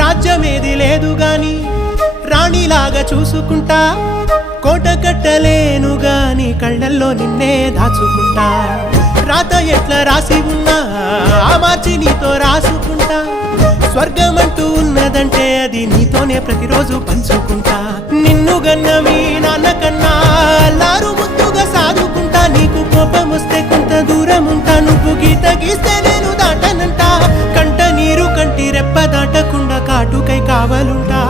రాజ్యమేది లేదు గాని రాణిలాగా చూసుకుంటా, కోట కట్టలేను గాని కళ్ళల్లో నిన్నే దాచుకుంటా. రాత ఎట్లా రాసి ఉన్నా ఆ మార్చి నీతో రాసుకుంటా. స్వర్గమంటూ ఉన్నదంటే అది నీతోనే ప్రతిరోజు పంచుకుంటా. నిన్ను గన్న మీ నాన్న కన్నా అల్లారు ముద్దుగా సాదుకుంటా. నీకు కోపం వస్తే కొంత దూరం ఉంటా, నువ్వు గీత గీస్తే నేను దాటనంటా. కంట నీరు కంటి రెప్ప దాటకుండా కాటుకై కావలుంటా.